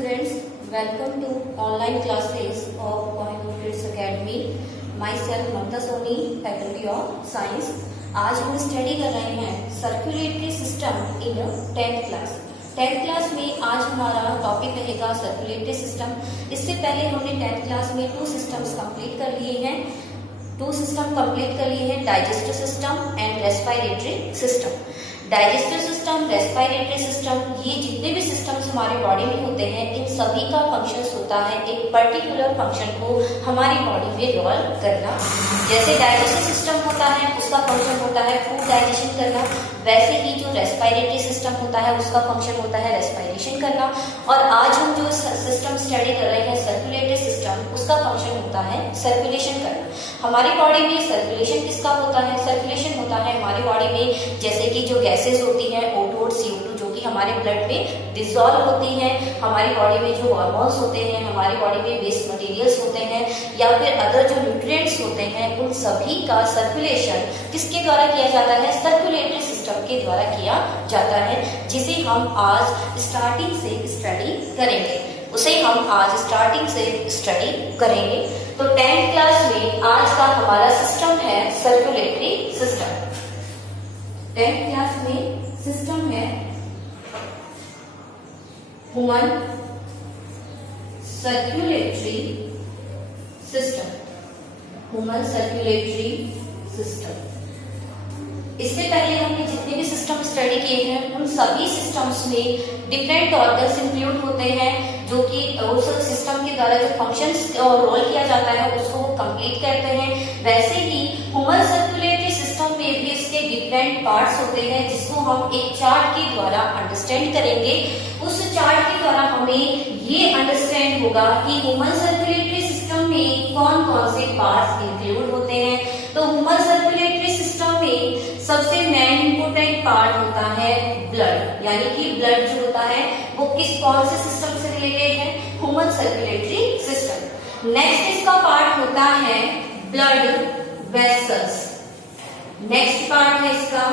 students, welcome to online classes of Kohinoor Kids Academy. Myself Mamta Soni, faculty of science. आज हम study कर रहे हैं circulatory system in 10th class. 10th class में आज हमारा टॉपिक रहेगा सर्कुलेटरी सिस्टम। इससे पहले हमने 10th क्लास में 2 सिस्टम्स कंप्लीट कर लिए हैं। 2 सिस्टम कंप्लीट कर लिए हैं, digestive system and respiratory system. Digestive system, respiratory system, ये जितने भी सिस्टम्स हमारे बॉडी में होते हैं, इन सभी का फंक्शंस होता है एक पर्टिकुलर फंक्शन को हमारी बॉडी में रिवॉल्व करना। जैसे डाइजेस्टिव सिस्टम होता है, उसका फंक्शन होता है फूड डाइजेशन करना, वैसे ही जो रेस्पिरेटरी सिस्टम होता है उसका फंक्शन होता है रेस्पिरेशन करना। और आज हम जो सिस्टम स्टडी कर रहे हैं सर्कुलेटरी सिस्टम, उसका फंक्शन होता है सर्कुलेशन करना। हमारी बॉडी में सर्कुलेशन किसका होता है? सर्कुलेशन होता है हमारी बॉडी में जैसे कि जो गैसेस होती हैं O2 और CO2 जो कि हमारे ब्लड में डिसॉल्व होती हैं, हमारी बॉडी में जो हार्मोन्स होते हैं, हमारी बॉडी में वेस्ट मटेरियल्स होते हैं या फिर अदर जो न्यूट्रिएंट्स होते हैं, उन सभी का सर्कुलेशन किसके द्वारा किया जाता है? सर्कुलेटरी सिस्टम के द्वारा किया जाता है, जिसे हम आज स्टार्टिंग से स्टडी करेंगे। करेंगे। तो 10th क्लास में आज का हमारा सिस्टम है सर्कुलेटरी सिस्टम। 10th क्लास में सिस्टम है human circulatory system. Human circulatory system. इससे पहले हमने जितने भी सिस्टम स्टडी किए हैं, उन सभी सिस्टम्स में डिफरेंट ऑर्गन्स इंक्लूड होते हैं जो कि उस सिस्टम के द्वारा जो फंक्शंस रोल किया जाता है उसको कंप्लीट करते हैं। वैसे ही ह्यूमन सर्कुलेटरी सिस्टम में भी इसके डिफरेंट पार्ट्स होते हैं जिसको हम एक चार्ट के द्वारा अंडरस्टैंड करेंगे। उस चार्ट के द्वारा हमें ये अंडरस्टैंड होगा कि ह्यूमन सर्कुलेटरी सिस्टम में कौन कौन से पार्ट्स इंक्लूड होते हैं। तो ह्यूमन सर्कुलेटरी सिस्टम में सबसे मेन इंपोर्टेंट पार्ट होता है ब्लड, यानी कि ब्लड जो होता है वो कौन से सिस्टम से रिलेटेड है? Human circulatory system. नेक्स्ट इसका पार्ट होता है ब्लड वेसल्स। नेक्स्ट पार्ट है इसका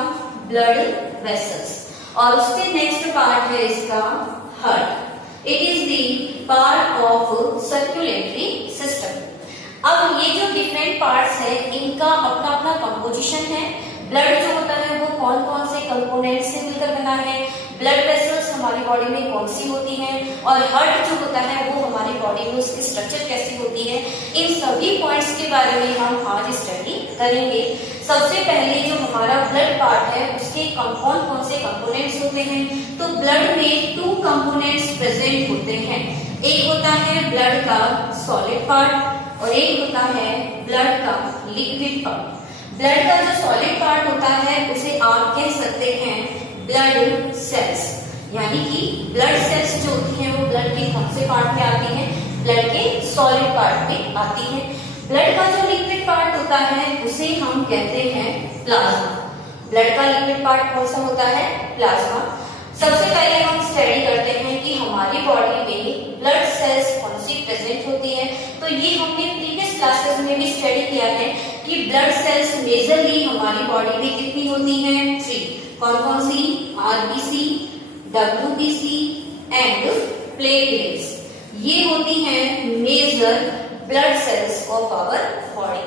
ब्लड वेसल्स और उसके नेक्स्ट पार्ट है इसका heart. It is the part of circulatory system. अब ये जो डिफरेंट पार्ट्स है, इनका अपना अपना कंपोजिशन है। ब्लड जो होता है वो कौन कौन से कंपोनेंट से मिलकर बना है, ब्लड वेसल्स हमारी बॉडी में कौन सी होती हैं, और हार्ट जो होता है वो हमारी बॉडी में उसकी स्ट्रक्चर कैसी होती है, इन सभी पॉइंट्स के बारे में हम आज स्टडी करेंगे। सबसे पहले जो हमारा ब्लड पार्ट है उसके कौन कौन से कंपोनेंट्स होते हैं? तो ब्लड में 2 कंपोनेंट्स प्रेजेंट होते हैं। एक होता है ब्लड का सॉलिड पार्ट और एक होता है ब्लड का लिक्विड पार्ट। ब्लड का जो सॉलिड पार्ट होता है उसे आप कह सकते हैं ब्लड सेल्स, यानी कि ब्लड सेल्स जो होती हैं वो ब्लड के कौन से पार्ट में आती हैं? ब्लड के सॉलिड पार्ट में आती हैं। ब्लड का जो लिक्विड पार्ट होता है उसे हम कहते हैं प्लाज्मा। ब्लड का लिक्विड पार्ट कौन सा होता है? प्लाज्मा। सबसे पहले हम स्टडी करते हैं कि हमारी बॉडी में ब्लड सेल्स कौन सी प्रेजेंट होती है। तो ये हमने प्रीवियस क्लासेस में भी स्टडी किया है कि ब्लड सेल्स मेजरली हमारी बॉडी में कितनी होती हैं? 3। कौन कौन सी? RBC, WBC and platelets. ये होती हैं major blood cells of our body.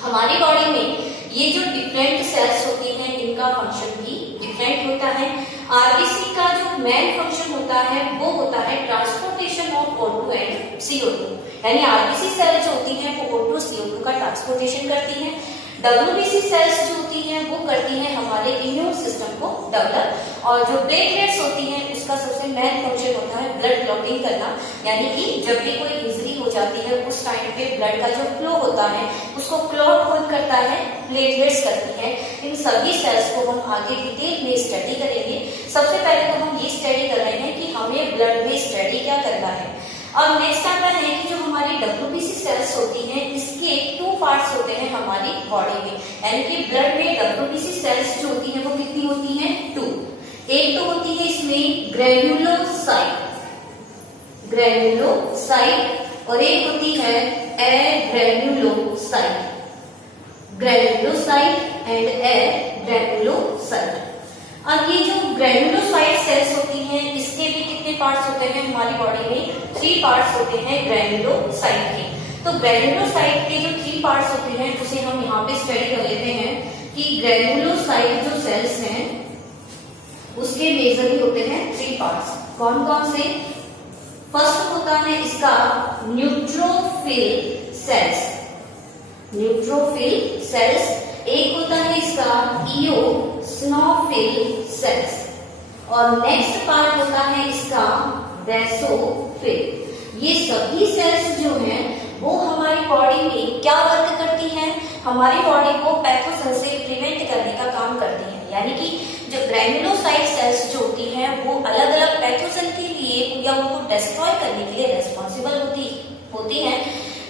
हमारी बॉडी में ये जो डिफरेंट सेल्स होती हैं इनका फंक्शन भी डिफरेंट होता है। आरबीसी का जो मेन फंक्शन होता है वो होता है transportation of O2 and CO2, यानी आरबीसी सेल्स जो होती हैं वो O2 CO2 का ट्रांसपोर्टेशन करती हैं। डब्ल्यूबीसी सेल्स जो होती हैं वो करती हैं हमारे इम्यून सिस्टम को डेवलप, और जो प्लेटलेट्स होती हैं उसका सबसे मेन फंक्शन होता है ब्लड क्लॉटिंग करना, यानी कि जब भी कोई इंजरी हो जाती है उस टाइम पे ब्लड का जो फ्लो होता है उसको क्लॉट कौन करता है? प्लेटलेट्स करती है। इन सभी सेल्स को हम आगे डिटेल में स्टडी करेंगे। सबसे पहले तो हम ये स्टडी कर रहे हैं कि हमें ब्लड में स्टडी क्या करना है। अब नेक्स्ट आता है कि जो हमारी डब्ल्यूबीसी सेल्स होती हैं इसके 2 पार्ट्स होते हैं हमारी बॉडी में, यानी कि ब्लड में डब्ल्यूबीसी सेल्स जो होती हैं वो कितनी होती हैं? 2। एक तो होती है इसमें ग्रेन्युलोसाइट और एक होती है एग्रेन्युलोसाइट। Granulocyte and एग्रेन्युलोसाइट। अब ये जो ग्रेन्युलोसाइट सेल्स होती हैं इसके भी कितने पार्ट्स होते हैं हमारी बॉडी में? 3 पार्ट्स होते हैं ग्रैन्युलोसाइट के। तो ग्रैन्युलोसाइट के जो 3 पार्ट्स होते हैं उसे हम यहाँ पे स्टडी कर लेते हैं कि ग्रैन्युलोसाइट जो सेल्स हैं उसके मेजरली होते हैं 3 पार्ट्स। कौन कौन से? फर्स्ट होता है इसका न्यूट्रोफिल सेल्स, न्यूट्रोफिल सेल्स। एक होता है इसका इओसिनोफिल सेल्स और नेक्स्ट पार्ट होता है इसका बेसोफिल। ये सभी सेल्स जो हैं वो हमारी बॉडी में क्या वर्क करती हैं? हमारी बॉडी को पैथोजन से प्रिवेंट करने का काम करती हैं। यानी कि जो ग्रैन्युलोसाइट सेल्स जो होती हैं वो अलग अलग पैथोजन के लिए या उनको डिस्ट्रॉय करने के लिए रेस्पॉन्सिबल होती हैं।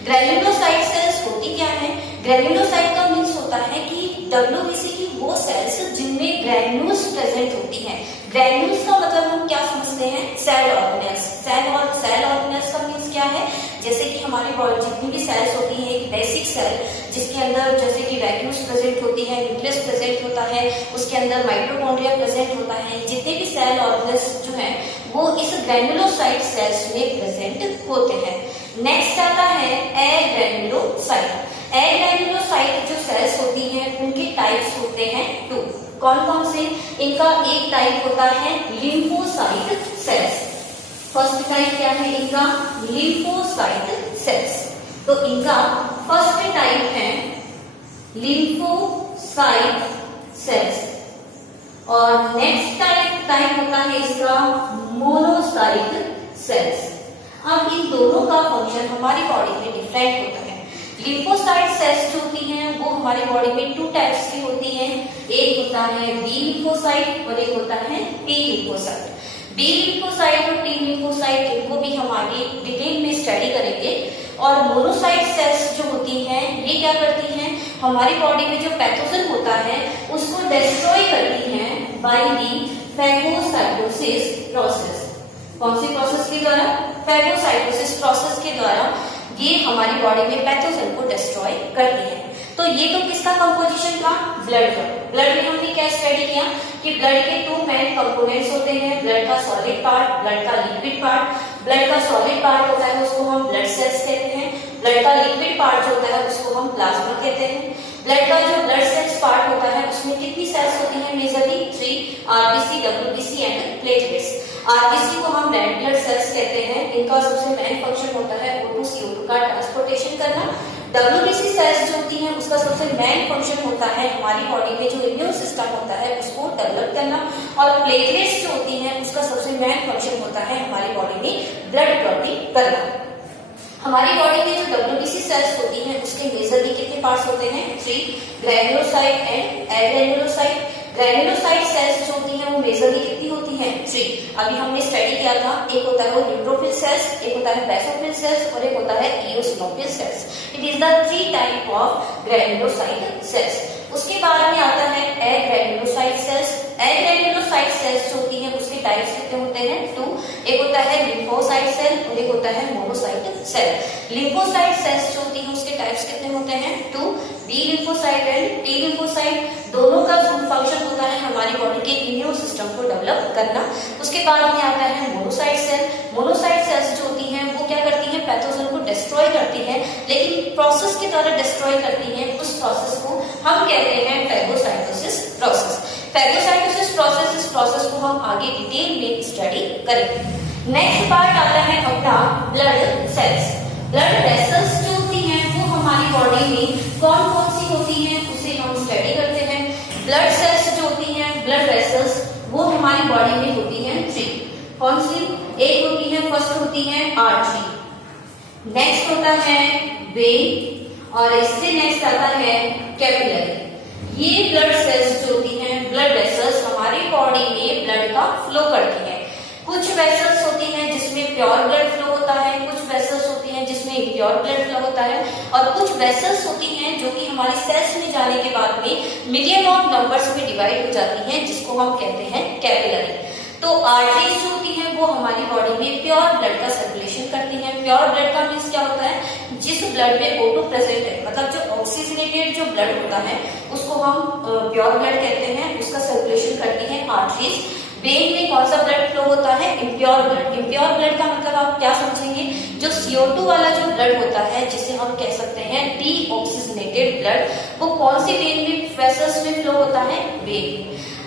ग्रैन्युलोसाइट सेल्स होती क्या है? ग्रैन्युलोसाइट का मीन्स होता है कि डब्ल्यूबीसी की वो सेल्स जिनमें ग्रैन्यूल्स प्रेजेंट होती हैं। ग्रैन्यूल्स का मतलब हम क्या समझते हैं? Cell organelles. सेल ऑर्गेनेल्स का मीन्स क्या है? जैसे कि हमारी बॉडी जितनी भी सेल्स होती है, एक बेसिक सेल जिसके अंदर जैसे कि वैक्यूल्स प्रेजेंट होती है, न्यूक्लियस प्रेजेंट होता है, उसके अंदर माइटोकॉन्ड्रिया प्रेजेंट होता है। जितने भी सेल ऑर्गेनेल्स जो हैं वो इस ग्रैन्युलोसाइट सेल्स में प्रेजेंट होते हैं। नेक्स्ट आता है एग्रैन्युलोसाइट। एग्रैन्युलोसाइट जो सेल्स होती हैं उनके टाइप्स होते हैं 2। कौन कौन से? इनका एक टाइप होता है लिम्फोसाइट सेल्स। फर्स्ट टाइप क्या है इनका? Lymphocyte sales. तो इनका फर्स्ट टाइप है लिम्फोसाइट सेल्स और नेक्स्ट टाइप होता है इसका मोनोसाइट सेल्स। अब इन दोनों का फंक्शन हमारी बॉडी में डिफरेंट होता है। लिम्फोसाइट सेल्स जो होती हैं वो हमारी बॉडी में 2 टाइप्स की होती हैं। एक होता है बी लिम्फोसाइट और एक होता है टी लिम्फोसाइट। बी लिम्फोसाइट और टी लिम्फोसाइट इनको भी हम आगे डिटेल में स्टडी करेंगे। और मोनोसाइट सेल्स जो होती हैं ये क्या करती हैं? हमारी बॉडी में जो पैथोजन होता है उसको डिस्ट्रॉय करती हैं बाय दी फैगोसाइटोसिस प्रोसेस। कौन सी प्रोसेस के द्वारा? फैगोसाइटोसिस प्रोसेस के द्वारा ये हमारी बॉडी में पैथोजन को डिस्ट्रॉय करती है। तो ये तो किसका कंपोजिशन था? ब्लड का। ब्लड में हमने क्या स्टडी किया कि ब्लड के 2 मेन कंपोनेंट्स होते हैं, ब्लड का सॉलिड पार्ट, ब्लड का लिक्विड पार्ट। ब्लड का सॉलिड पार्ट होता है उसको हम ब्लड सेल्स कहते हैं। ब्लड का लिक्विड पार्ट जो होता है उसको हम प्लाज्मा कहते हैं। ब्लड का जो ब्लड सेल्स पार्ट होता है उसमें कितनी सेल्स होती हैं? Majorly 3, RBC, WBC and platelets. RBC को हम रेड ब्लड सेल्स कहते हैं। इनका सबसे मेन फंक्शन होता है O2 CO2 का ट्रांसपोर्टेशन करना। डब्ल्यूबीसी सेल्स जो होती हैं उसका सबसे मेन फंक्शन होता है हमारी बॉडी में जो इम्यून सिस्टम होता है उसको डेवलप करना। और प्लेटलेट्स जो होती हैं उसका सबसे मेन फंक्शन होता है हमारी बॉडी में ब्लड क्लॉटिंग करना। हमारी बॉडी में जो डब्ल्यूबीसी सेल्स होती हैं उसके मेजरली कितने पार्ट्स होते हैं? 3, ग्रैन्युलोसाइट एंड एग्रैन्युलोसाइट। ग्रैन्युलोसाइट सेल्स जो होती हैं वो मेजरली कितनी होती हैं? 3। अभी हमने स्टडी किया था, एक होता है वो न्यूट्रोफिल सेल्स, एक होता है बेसोफिल सेल्स और एक होता है eosinophil cells. It is the 3 type of granulocyte cells. उसके बाद में आता है एग्रैन्युलोसाइट सेल्स। एग्रैन्युलोसाइट सेल्स जो होती हैं उसके टाइप्स कितने होते हैं? 2। एक होता है लिम्फोसाइट सेल और एक होता है मोनोसाइट सेल। लिम्फोसाइट सेल्स जो होती हैं उसके टाइप्स कितने होते हैं? 2। B lymphocyte and T lymphocyte. दोनों का फंक्शन होता है हमारी बॉडी के इम्यून सिस्टम को डेवलप करना। उसके बाद में आता है मोनोसाइट सेल। मोनोसाइट सेल्स जो होती हैं वो क्या करती हैं? पैथोजन को डिस्ट्रॉय करती हैं, लेकिन प्रोसेस के द्वारा डिस्ट्रॉय करती हैं। उस प्रोसेस को हम कहते हैं फैगोसाइटोसिस प्रोसेस। फैगोसाइटोसिस प्रोसेस, इस प्रोसेस को हम आगे डिटेल में स्टडी करेंगे। नेक्स्ट पार्ट आता है अपना ब्लड सेल्स। ब्लड वेसल्स जो होती हैं वो हमारी बॉडी में कौन कौन सी होती हैं उसे हम स्टडी करते हैं। ब्लड सेल्स जो होती हैं, ब्लड वेसल्स, वो हमारी बॉडी में होती हैं 3। कौन सी? एक होती है, फर्स्ट होती है आर्टरी, नेक्स्ट होता है वेन और इससे नेक्स्ट आता है कैपिलरी। ये ब्लड सेल्स जो होती हैं, ब्लड वेसल्स, हमारी बॉडी में ब्लड का फ्लो करती है। कुछ वेसल्स होती हैं जिसमें प्योर ब्लड फ्लो होता है, कुछ वेसल्स होती हैं जिसमें इम्प्योर ब्लड फ्लो होता है और कुछ वेसल्स होती हैं जो कि हमारे सेल्स में जाने के बाद में मिलियन ऑफ नंबर्स में डिवाइड हो जाती हैं, जिसको हम कहते हैं कैपिलरी। तो आर्टरीज जो होती हैं वो हमारी बॉडी में प्योर ब्लड का सर्कुलेशन करती हैं। प्योर ब्लड का मीन्स क्या होता है? जिस ब्लड में O2 प्रेजेंट है, मतलब जो ऑक्सीजनेटेड जो ब्लड होता है उसको हम प्योर ब्लड कहते हैं, उसका सर्कुलेशन करती हैं आर्टरीज। वेन में कौन सा ब्लड फ्लो होता है? Impure blood. इम्प्योर ब्लड का मतलब आप क्या समझेंगे? जो CO2 वाला जो ब्लड होता है, जिसे हम कह सकते हैं डीऑक्सीजनेटेड ब्लड, वो कौन सी वेन में, वेसल्स में फ्लो होता है? वेन।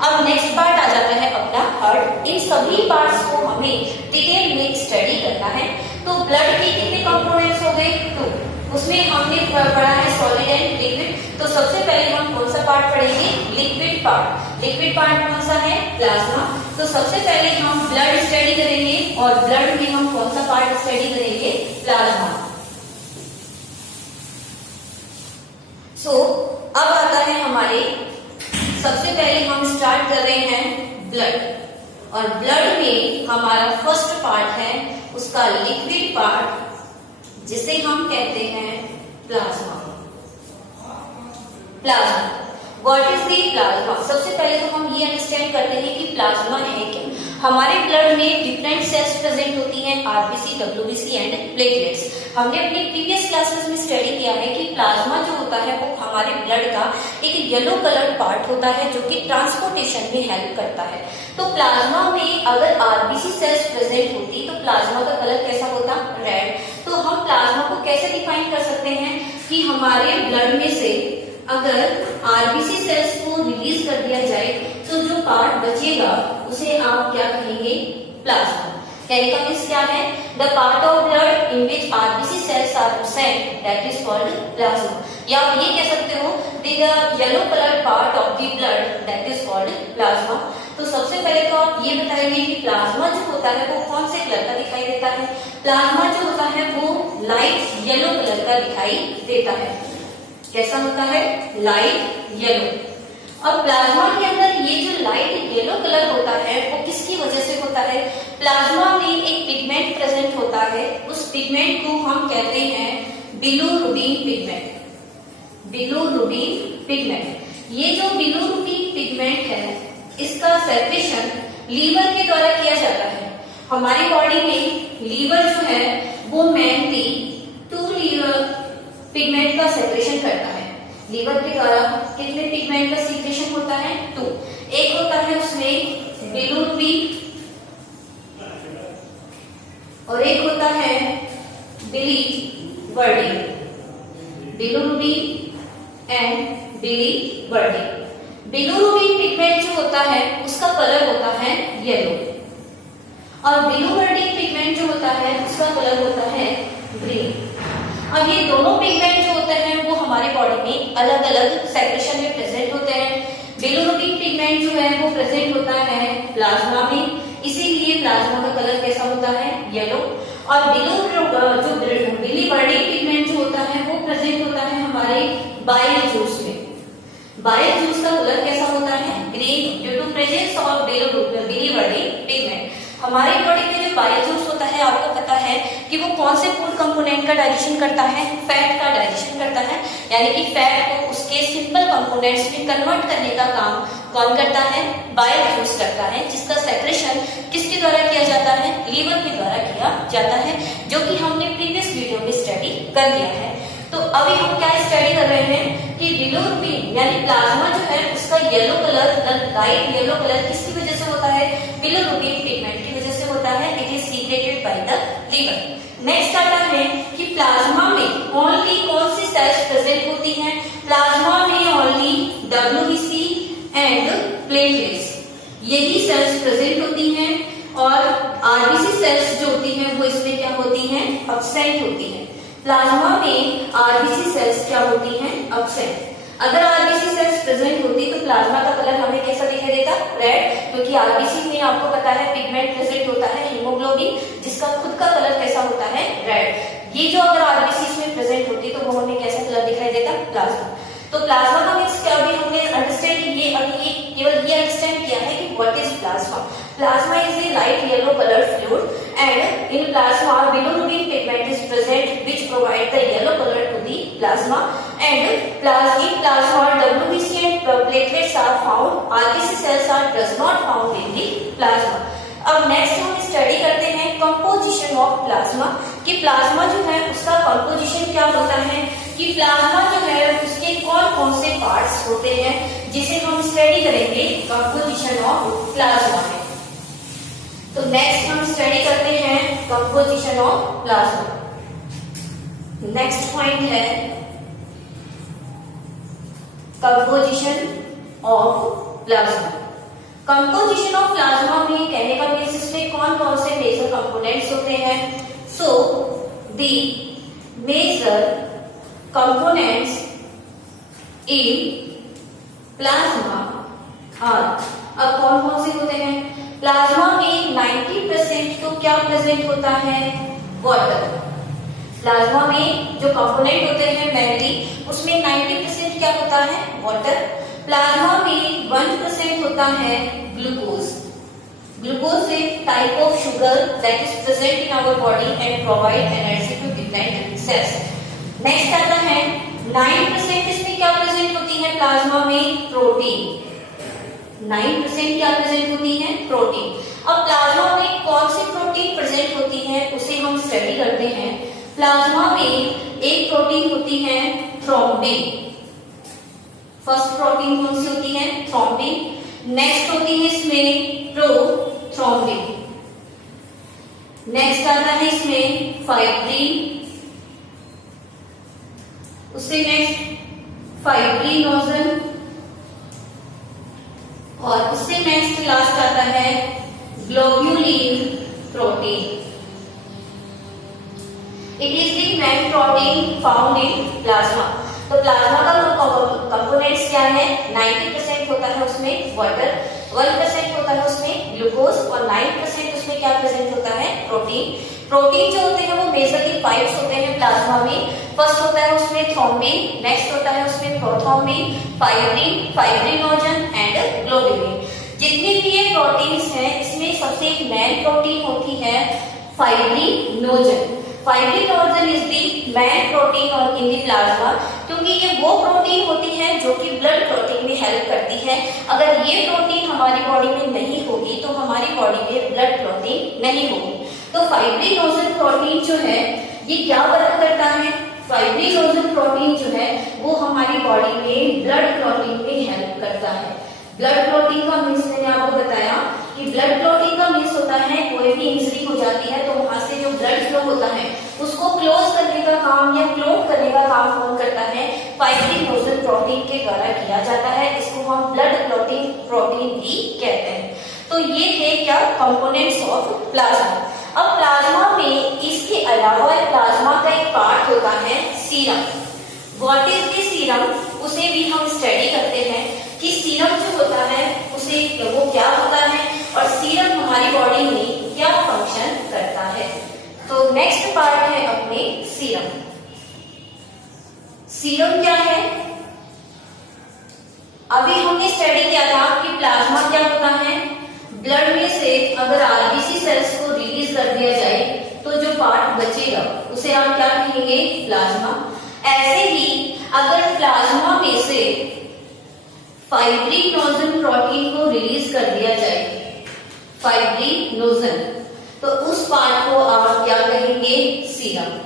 अब नेक्स्ट पार्ट आ जाता है अपना हार्ट। इन सभी पार्ट्स को हमें डिटेल में स्टडी करना है। तो ब्लड के कितने कंपोनेंट्स हो गए? 2। उसमें हमने पढ़ा है सॉलिड एंड लिक्विड। तो सबसे पहले हम कौन सा पार्ट पढ़ेंगे? Liquid part. लिक्विड पार्ट कौन सा है? प्लाज्मा। तो सबसे पहले हम ब्लड स्टडी करेंगे और ब्लड में हम कौन सा पार्ट स्टडी करेंगे? प्लाज्मा। अब आता है हमारे, सबसे पहले हम स्टार्ट कर रहे हैं ब्लड, और ब्लड में हमारा फर्स्ट पार्ट है उसका लिक्विड पार्ट, जिसे हम कहते हैं plasma. Plasma, what is the plasma? सबसे पहले तो हम ये अंडरस्टैंड करते हैं कि प्लाज्मा है क्या। हमारे ब्लड में डिफरेंट सेल्स प्रेजेंट होती हैं, आरबीसी, डब्ल्यूबीसी एंड प्लेटलेट्स। हमने अपनी प्रीवियस क्लासेस में स्टडी किया है कि प्लाज्मा जो होता है वो हमारे ब्लड का एक येलो कलर पार्ट होता है जो कि ट्रांसपोर्टेशन में हेल्प करता है। तो प्लाज्मा में अगर आरबीसी सेल्स प्रेजेंट होती तो प्लाज्मा का कलर कैसा होता? रेड। तो हम प्लाज्मा को कैसे डिफाइन कर सकते हैं कि हमारे ब्लड में से अगर आरबीसी सेल्स को रिलीज कर दिया जाए तो जो पार्ट बचेगा उसे आप क्या कहेंगे? प्लाज्मा। कहने का मीन्स क्या है? The part of blood in which RBC cells are present that is called plasma. या आप ये कह सकते हो the yellow colour part of the blood that is called plasma. तो सबसे पहले तो आप ये बताएंगे कि प्लाज्मा जो होता है वो कौन से कलर का दिखाई देता है? प्लाज्मा जो होता है वो लाइट येलो कलर का दिखाई देता है। कैसा होता है? Light yellow. अब प्लाज्मा के अंदर ये जो लाइट येलो कलर होता है वो किसकी वजह से होता है? प्लाज्मा में एक पिगमेंट प्रेजेंट होता है, उस पिगमेंट को हम कहते हैं बिलिरुबिन पिगमेंट। Bilirubin pigment. ये जो बिलिरुबिन पिगमेंट है इसका सेपरेशन लीवर के द्वारा किया जाता है। हमारी बॉडी में लीवर जो है वो मेनली 2 पिगमेंट का सेपरेशन करता है। लीवर के द्वारा कितने पिगमेंट का सीक्रेशन होता है? 2। एक होता है उसमें बिलिरुबिन और एक होता है बिलिवर्डिन। Bilirubin and बिलिवर्डिन। बिलिरुबिन पिगमेंट जो होता है उसका कलर होता है येलो, और बिलिवर्डिन पिगमेंट जो होता है उसका कलर होता है ग्रीन। अब ये दोनों पिगमेंट जो होते हैं वो हमारे बॉडी में अलग अलग सेक्रेशन में प्रेजेंट होते हैं। बिलिरुबिन पिगमेंट जो है वो प्रेजेंट होता है प्लाज्मा में, इसीलिए प्लाज्मा का कलर कैसा होता है? येलो। और बिलिवर्डिन पिगमेंट जो होता है वो प्रेजेंट होता है हमारे बाइल जूस में। बाइल जूस का कलर कैसा होता है? Green, due to presence of biliverdin pigment. हमारे बॉडी में जो बाइल जूस होता है आपको पता है कि वो कौन से फूड कंपोनेंट का डाइजेशन करता है? फैट का डाइजेशन करता है। यानी कि फैट को उसके सिंपल कंपोनेंट्स में कन्वर्ट करने का काम कौन करता है? बाइल जूस करता है, जिसका सेपरेशन किसके द्वारा किया जाता है? लीवर के द्वारा किया जाता है, जो कि हमने प्रीवियस वीडियो में स्टडी कर लिया है। तो अभी हम क्या स्टडी कर रहे हैं कि बिलिरुबिन यानी प्लाज्मा जो है उसका yellow colour, light yellow colour किसकी वजह से होता है? बिलिरुबिन पिगमेंट की वजह से होता है। It is secreted by the liver. Next आता है कि प्लाज्मा में ओनली कौन सी सेल्स प्रेजेंट होती हैं? प्लाज्मा में ओनली डब्ल्यूबीसी एंड प्लेटलेट्स, यही सेल्स प्रेजेंट होती हैं, और आरबीसी सेल्स जो होती हैं वो इसमें क्या होती हैं? एब्सेंट होती हैं। प्लाज्मा में आरबीसी सेल्स क्या होती हैं? एब्सेंट। अगर आरबीसी सेल्स प्रेजेंट होती तो प्लाज्मा का कलर हमें कैसा दिखाई देता? रेड, क्योंकि आरबीसी में आपको पता है पिगमेंट प्रेजेंट होता है हीमोग्लोबिन, जिसका खुद का कलर कैसा होता है? रेड। ये जो अगर आरबीसी में प्रेजेंट होती तो वो हमें कैसा कलर दिखाई देता? प्लाज्मा। तो प्लाज्मा का मीन्स क्या? अभी हमने अंडरस्टैंड ये अभी केवल ये अंडरस्टैंड किया है कि what is plasma. Plasma is a light yellow colour fluid and in plasma bilirubin pigment is present which provide the yellow color to the plasma, and in plasma WBC and platelets are found, RBC cells are does not found in the plasma. अब next हम study करते हैं composition of plasma कि plasma जो है उसका composition क्या होता है, कि प्लाज्मा जो है उसके कौन कौन से पार्ट्स होते हैं, जिसे हम स्टडी करेंगे कंपोजिशन ऑफ प्लाज्मा में। तो नेक्स्ट हम स्टडी करते हैं composition of plasma. Next point है composition of plasma. Composition of plasma में कहने का मीन्स इसमें कौन कौन से मेजर कंपोनेंट्स होते हैं। So the major components in plasma are, अब कौन कौन से होते हैं। प्लाज्मा में 90% तो क्या प्रेजेंट होता है, वाटर। प्लाज्मा में जो कंपोनेंट होते हैं मेनली उसमें 90% क्या होता है, वाटर। प्लाज्मा में 1% होता है ग्लूकोज। ग्लूकोज एक type of sugar that is present in our body and provide energy to different cells. Next आता है 9% इसमें क्या प्रेजेंट होती है प्लाज्मा में, प्रोटीन। 9% क्या प्रेजेंट होती है, प्रोटीन। अब प्लाज्मा में कौन सी प्रोटीन प्रेजेंट होती है उसे हम स्टडी करते हैं। प्लाज्मा में एक प्रोटीन होती है थ्रोम्बिन। फर्स्ट प्रोटीन कौन सी होती है, थ्रोम्बिन। नेक्स्ट होती है इसमें प्रोथ्रोम्बिन। नेक्स्ट आता है इसमें फाइब्रिन, उससे नेक्स्ट फाइब्रिनोजन, और उससे नेक्स्ट लास्ट आता है globulin protein. It is the main protein found in plasma. तो प्लाज्मा का कंपोनेंट्स क्या है, 90% होता है उसमें वाटर, 1% होता है उसमें ग्लूकोज और 9% उसमें क्या प्रेजेंट होता है, प्रोटीन। प्रोटीन जो होते हैं वो मेजरली 5 होते हैं प्लाज्मा में। फर्स्ट होता है उसमें थ्रोम्बिन, नेक्स्ट होता है उसमें prothrombin, fibrin, fibrinogen and globulin. जितनी भी ये प्रोटीन्स हैं इसमें सबसे एक मेन प्रोटीन होती है fibrinogen. Fibrinogen is the main protein और इन द प्लाज्मा, क्योंकि ये वो प्रोटीन होती है जो कि ब्लड क्लॉटिंग में हेल्प करती है। अगर ये प्रोटीन हमारी बॉडी में नहीं होगी तो हमारी बॉडी में ब्लड क्लॉटिंग नहीं होगी। तो फाइब्रिनोजन प्रोटीन जो है ये क्या वर्क करता है, फाइब्रिनोजन प्रोटीन जो है वो हमारी बॉडी में ब्लड क्लॉटिंग में हेल्प करता है। ब्लड क्लॉटिंग का मीन्स मैंने आपको बताया कि ब्लड क्लॉटिंग का मीन्स होता है कोई भी इंजरी हो जाती है तो वहां से जो ब्लड फ्लो होता है उसको क्लोज करने का काम या क्लोट करने का काम कौन करता है, फाइब्रिनोजन प्रोटीन के द्वारा किया जाता है। इसको हम ब्लड क्लॉटिंग प्रोटीन भी कहते हैं। तो ये थे क्या कंपोनेंट्स ऑफ प्लाज्मा। अब प्लाज्मा में इसके अलावा प्लाज्मा का एक पार्ट होता है serum. What is the serum, उसे भी हम स्टडी करते हैं कि सीरम जो होता है उसे वो क्या होता है और सीरम हमारी बॉडी में क्या फंक्शन करता है। तो नेक्स्ट पार्ट है अपने सीरम। सीरम क्या है, अभी हमने स्टडी किया था कि प्लाज्मा क्या होता है, ब्लड में से अगर आरबीसी सेल्स को रिलीज कर दिया जाए तो जो पार्ट बचेगा उसे आप क्या कहेंगे, प्लाज्मा। ऐसे ही अगर प्लाज्मा में से फाइब्रिनोजन प्रोटीन को रिलीज कर दिया जाए, फाइब्रिनोजन, तो उस पार्ट को आप क्या कहेंगे, सीरम।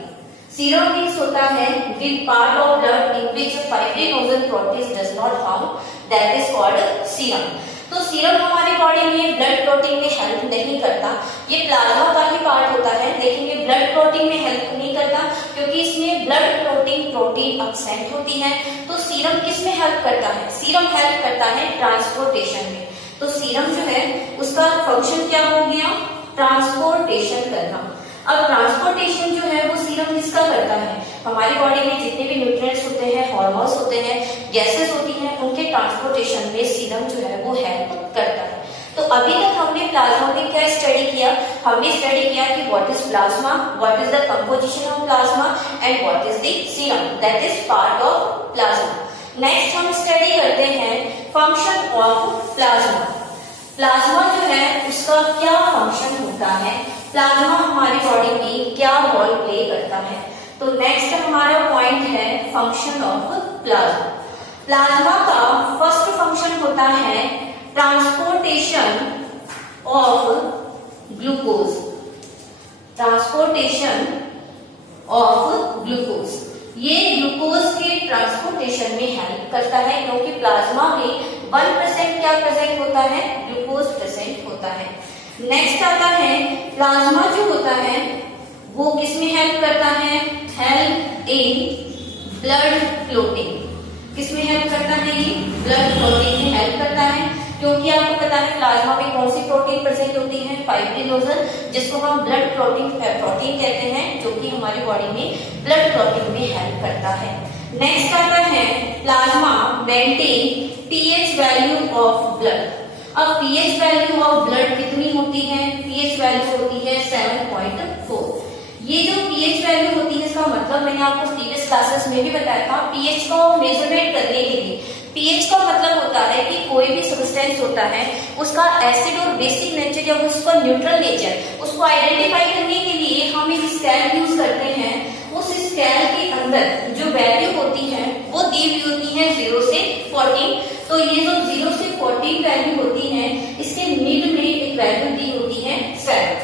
सीरम मीन्स होता है the part of blood in which fibrinogen protein does not found, that is called serum. तो सीरम हमारी बॉडी में ब्लड क्लॉटिंग में हेल्प नहीं करता, ये प्लाज्मा का ही पार्ट होता है, लेकिन ये ब्लड क्लॉटिंग में हेल्प नहीं करता क्योंकि इसमें ब्लड क्लॉटिंग प्रोटीन एब्सेंट होती है। तो सीरम किस में हेल्प करता है, सीरम हेल्प करता है ट्रांसपोर्टेशन में। तो सीरम जो है उसका फंक्शन क्या हो गया, ट्रांसपोर्टेशन करना। अब ट्रांसपोर्टेशन जो है वो सीरम किसका करता है, हमारी बॉडी में जितने भी न्यूट्रिएंट्स होते हैं, हार्मोन्स होते हैं, गैसेस होती हैं, उनके ट्रांसपोर्टेशन में सीरम जो है वो हेल्प करता है। तो अभी तक हमने प्लाज्मा में क्या स्टडी किया, हमने स्टडी किया कि what is plasma, what is the composition of plasma and what is the serum, that is part of plasma. Next हम स्टडी करते हैं फंक्शन ऑफ प्लाज्मा। प्लाज्मा जो है उसका क्या फंक्शन होता है, प्लाज्मा हमारी बॉडी में क्या रोल प्ले करता है। तो नेक्स्ट हमारा पॉइंट है फंक्शन ऑफ प्लाज्मा। प्लाज्मा का फर्स्ट फंक्शन होता है transportation of glucose, transportation of glucose. ये ग्लूकोज के ट्रांसपोर्टेशन में हेल्प करता है क्योंकि प्लाज्मा में 1% क्या प्रेजेंट होता है, ग्लूकोज प्रेजेंट होता है। नेक्स्ट आता है प्लाज्मा जो होता है वो किसमें हेल्प करता है? Help in blood clotting. किसमें हेल्प करता है? ये ब्लड क्लोटिंग में हेल्प करता है, क्योंकि आपको पता है प्लाज्मा में कौन सी प्रोटीन प्रेजेंट होती है? फाइब्रिनोजन, जिसको हम ब्लड क्लोटिंग प्रोटीन कहते हैं, जो कि हमारी बॉडी में ब्लड क्लोटिंग में हेल्प करता है। नेक्स्ट आता है plasma maintain pH value of blood. अब पीएच वैल्यू ऑफ ब्लड कितनी होती है? पीएच वैल्यू होती है 7.4। ये जो पीएच वैल्यू होती है इसका मतलब मैंने आपको प्रीवियस क्लासेस में भी बताया था। पीएच को मेजरमेंट करने के लिए, पीएच का मतलब होता है कि कोई भी सब्सटेंस होता है उसका एसिड और बेसिक नेचर या उसका न्यूट्रल नेचर, उसको आइडेंटिफाई करने के लिए हम एक स्केल यूज करते हैं। उस स्केल के अंदर जो वैल्यू होती है वो दी हुई होती है 0 से 14। तो ये जो 0 से 14 वैल्यू होती है, इसके मिड में एक वैल्यू दी होती है 7।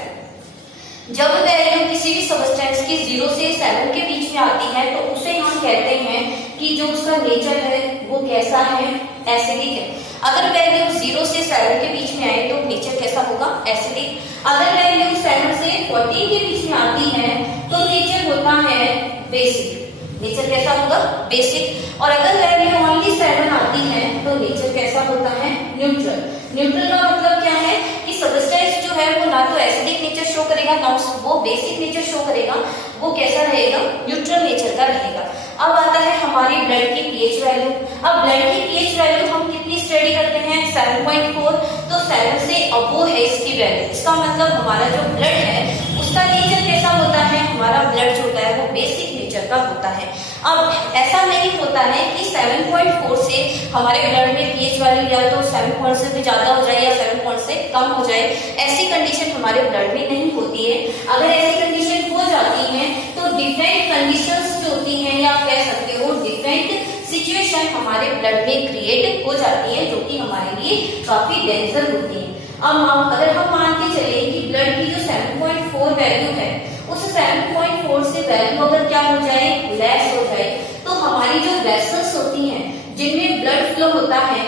जब वैल्यू किसी भी सब्सटेंस की 0 से 7 के बीच में आती है तो उसे हम कहते हैं कि जो उसका नेचर है वो कैसा है? एसिडिक है। अगर वैल्यू 0 से 7 के बीच में आए तो नेचर कैसा होगा? एसिडिक। अगर वैल्यू 7 से 14 के बीच में आती है तो नेचर होता है बेसिक। नेचर कैसा होगा? बेसिक। और अगर वैल्यू ओनली 7 आती है तो नेचर कैसा होता है? न्यूट्रल। न्यूट्रल का मतलब क्या है कि सब्सटेंस जो है वो ना तो एसिडिक नेचर शो करेगा ना वो बेसिक नेचर शो करेगा, वो कैसा रहेगा? न्यूट्रल नेचर का रहेगा। अब आता है हमारी ब्लड की पीएच वैल्यू। अब ब्लड की पीएच वैल्यू हम कितनी स्टडी करते हैं? 7.4। तो 7 से अबो है इसकी वैल्यू। इसका मतलब हमारा जो ब्लड है उसका नेचर कैसा होता है? हमारा ब्लड जो होता है वो बेसिक नेचर का होता है। अब ऐसा नहीं होता है कि 7.4 से हमारे ब्लड में पीएच वैल्यू या तो 7 से भी ज्यादा हो जाए या 7 से कम हो जाए। ऐसी कंडीशन हमारे ब्लड में नहीं होती है। अगर ऐसी कंडीशन हो जाती है तो डिफरेंट कंडीशंस जो होती हैं या आप कह सकते हो डिफरेंट सिचुएशन हमारे ब्लड में क्रिएट हो जाती है, जो कि हमारे लिए काफी डेंजर होती है। अब अगर हम मान के चले कि ब्लड की जो 7.4 वैल्यू है उस 7.4 से वैल्यू अगर क्या हो जाए? लेस हो जाए, तो हमारी जो वेसल्स होती हैं जिनमें ब्लड फ्लो होता है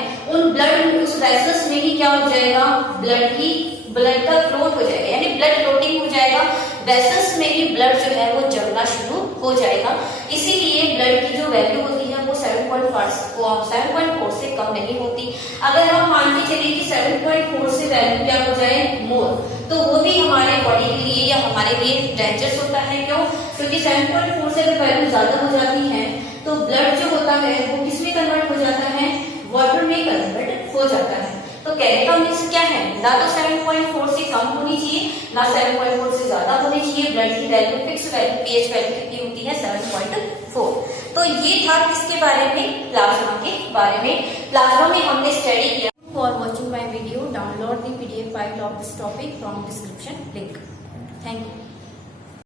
उस वेसल्स में ही क्या हो जाएगा? ब्लड का क्लोट हो जाएगा, यानी ब्लड क्लोटिंग हो जाएगा। वेसल्स में ही ब्लड जो है वो जमना शुरू हो जाएगा। इसीलिए ब्लड की जो वैल्यू होती है वो 7.4 से कम नहीं होती। अगर हम मान के चलिए कि 7.4 से वैल्यू क्या हो जाए? मोर, तो वो भी हमारे बॉडी के लिए या हमारे लिए डेंजरस होता है। क्यों? क्योंकि 7.4 से अगर वैल्यू ज्यादा हो जाती है तो ब्लड जो होता है वो किस में कन्वर्ट हो जाता है? वाटर में कन्वर्ट हो जाता है। तो कहने का मीन्स क्या है? ना तो 7.4 से कम होनी चाहिए ना 7.4 से ज्यादा होनी चाहिए। ब्लड की value fix value pH value कितनी होती है? 7.4। तो ये था किसके बारे में? प्लाज्मा के बारे में। प्लाज्मा में हमने स्टडी किया। For watching my video download the PDF file of this topic from description link. Thank you.